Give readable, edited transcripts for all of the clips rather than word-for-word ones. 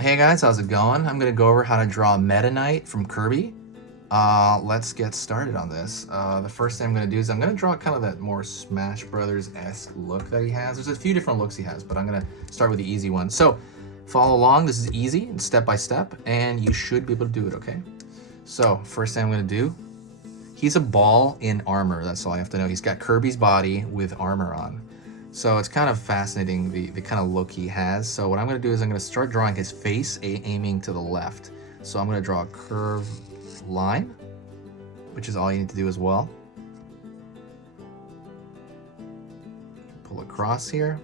Hey guys, how's it going? I'm gonna go over how to draw Meta Knight from Kirby. Let's get started on this. The first thing I'm gonna do is I'm gonna draw kind of that more Smash Brothers-esque look that he has. There's a few different looks he has, but I'm gonna start with the easy one. So follow along, this is easy, it's step by step, and you should be able to do it, okay? So first thing I'm gonna do, he's a ball in armor, that's all I have to know. He's got Kirby's body with armor on. So it's kind of fascinating, the kind of look he has. So what I'm going to do is I'm going to start drawing his face, aiming to the left. So I'm going to draw a curved line, which is all you need to do as well. Pull across here.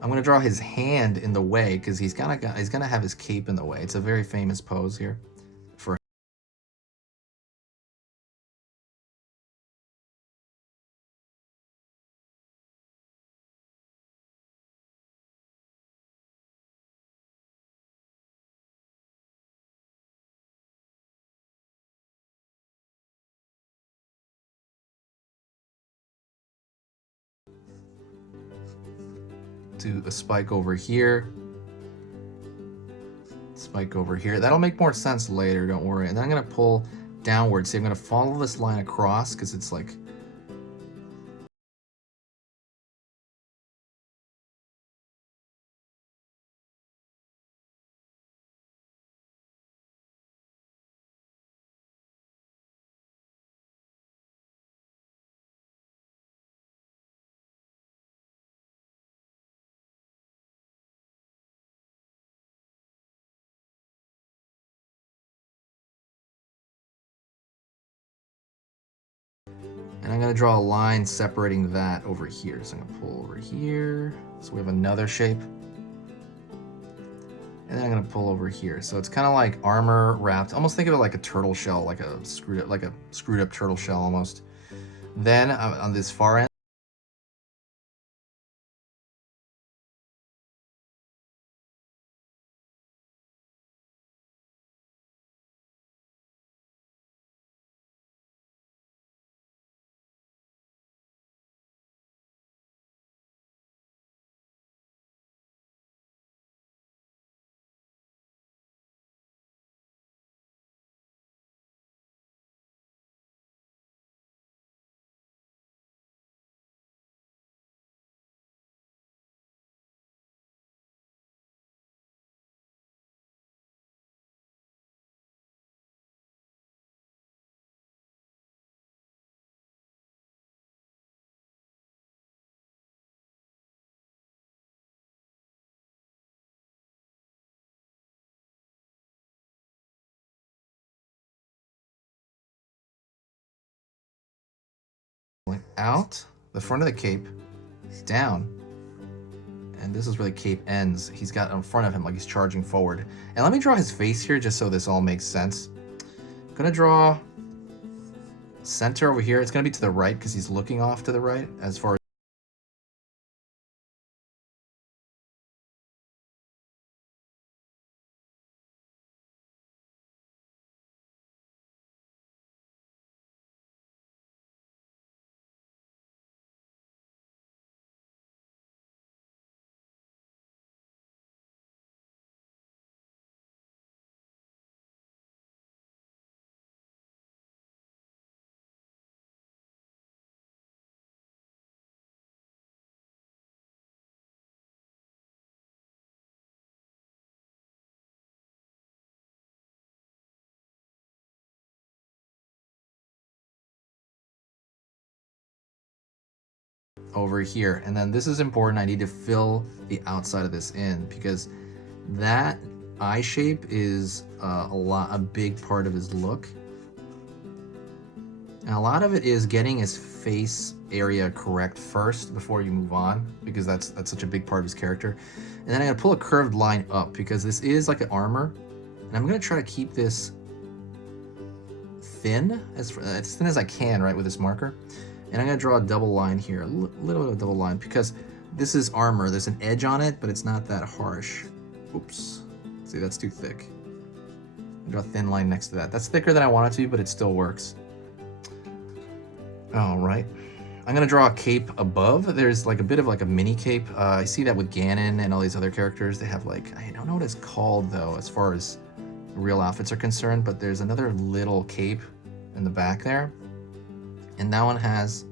I'm going to draw his hand in the way because he's gonna have his cape in the way. It's a very famous pose here. Do a spike over here. Spike over here. That'll make more sense later, don't worry. And then I'm going to pull downwards. See, I'm going to follow this line across because it's like... And I'm going to draw a line separating that over here. So I'm going to pull over here. So we have another shape. And then I'm going to pull over here. So it's kind of like armor wrapped. Almost think of it like a turtle shell, like a screwed up turtle shell almost. Then on this far end, out, the front of the cape, down. And this is where the cape ends. He's got in front of him like he's charging forward. And let me draw his face here just so this all makes sense. I'm gonna draw center over here. It's gonna be to the right because he's looking off to the right as far as over here. And then this is important. I need to fill the outside of this in because that eye shape is a big part of his look. And a lot of it is getting his face area correct first before you move on, because that's such a big part of his character. And then I'm gonna pull a curved line up because this is like an armor, and I'm gonna try to keep this thin, as thin as I can, right, with this marker. And I'm gonna draw a double line here, a little bit of a double line, because this is armor. There's an edge on it, but it's not that harsh. Oops, see, that's too thick. I'll draw a thin line next to that. That's thicker than I want it to be, but it still works. All right. I'm gonna draw a cape above. There's like a bit of like a mini cape. I see that with Ganon and all these other characters. They have like, I don't know what it's called though, as far as real outfits are concerned, but there's another little cape in the back there. And that one has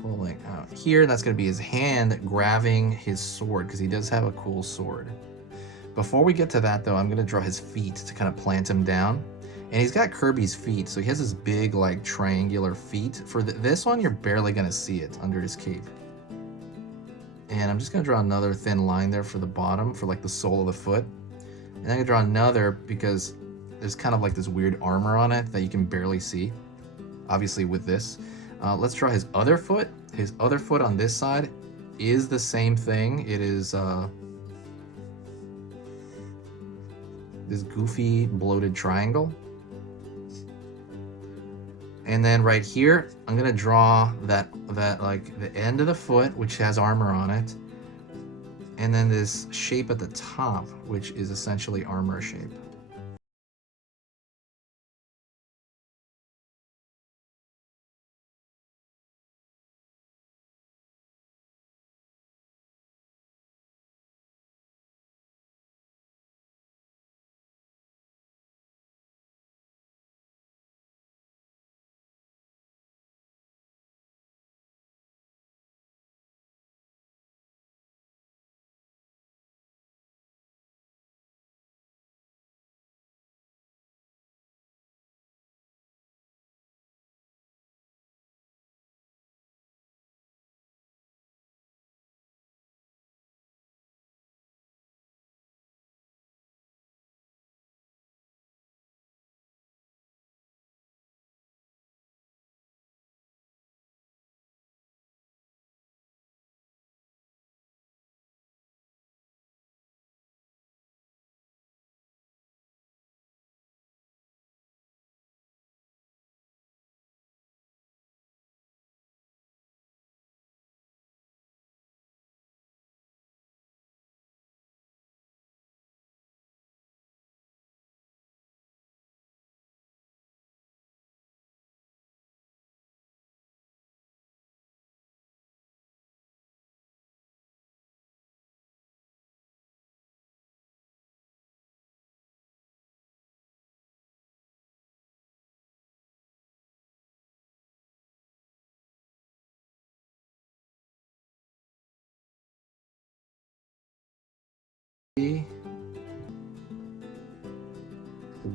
pulling out here. That's going to be his hand grabbing his sword, because he does have a cool sword. Before we get to that though, I'm going to draw his feet to kind of plant him down. And he's got Kirby's feet, so he has this big like triangular feet. For this one, you're barely going to see it under his cape. And I'm just going to draw another thin line there for the bottom, for like the sole of the foot. And I'm going to draw another because there's kind of like this weird armor on it that you can barely see, obviously with this. Let's draw his other foot. His other foot on this side is the same thing. It is this goofy bloated triangle. And then right here, I'm gonna draw that like the end of the foot, which has armor on it. And then this shape at the top, which is essentially armor shape.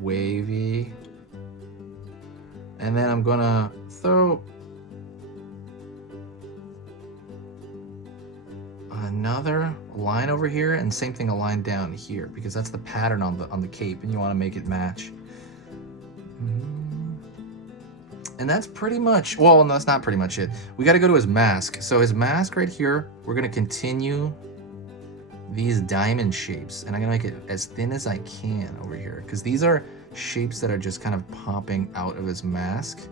Wavy. And then I'm gonna throw another line over here, and same thing, a line down here, because that's the pattern on the cape and you want to make it match. And that's pretty much, well, no, that's not pretty much it. We got to go to his mask. So his mask right here, we're going to continue these diamond shapes, and I'm going to make it as thin as I can over here, because these are shapes that are just kind of popping out of his mask.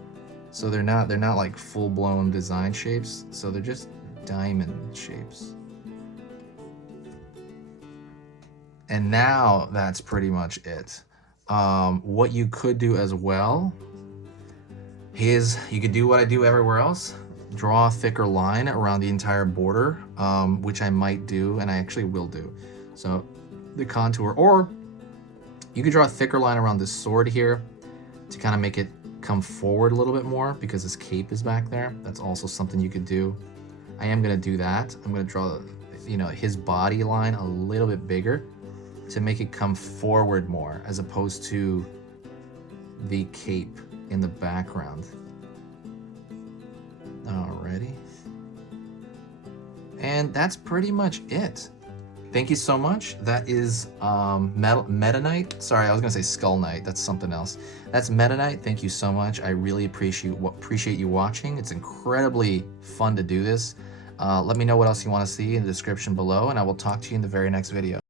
So they're not like full-blown design shapes, so they're just diamond shapes. And now that's pretty much it. What you could do as well is you could do what I do everywhere else, draw a thicker line around the entire border, which I might do, and I actually will do. So the contour, or you could draw a thicker line around this sword here to kind of make it come forward a little bit more, because his cape is back there. That's also something you could do. I am going to do that. I'm going to draw, you know, his body line a little bit bigger to make it come forward more, as opposed to the cape in the background. Alrighty. And that's pretty much it. Thank you so much. That is Meta Knight. Sorry, I was gonna say Skull Knight. That's something else. That's Meta Knight. Thank you so much. I really appreciate you watching. It's incredibly fun to do this. Let me know what else you want to see in the description below, and I will talk to you in the very next video.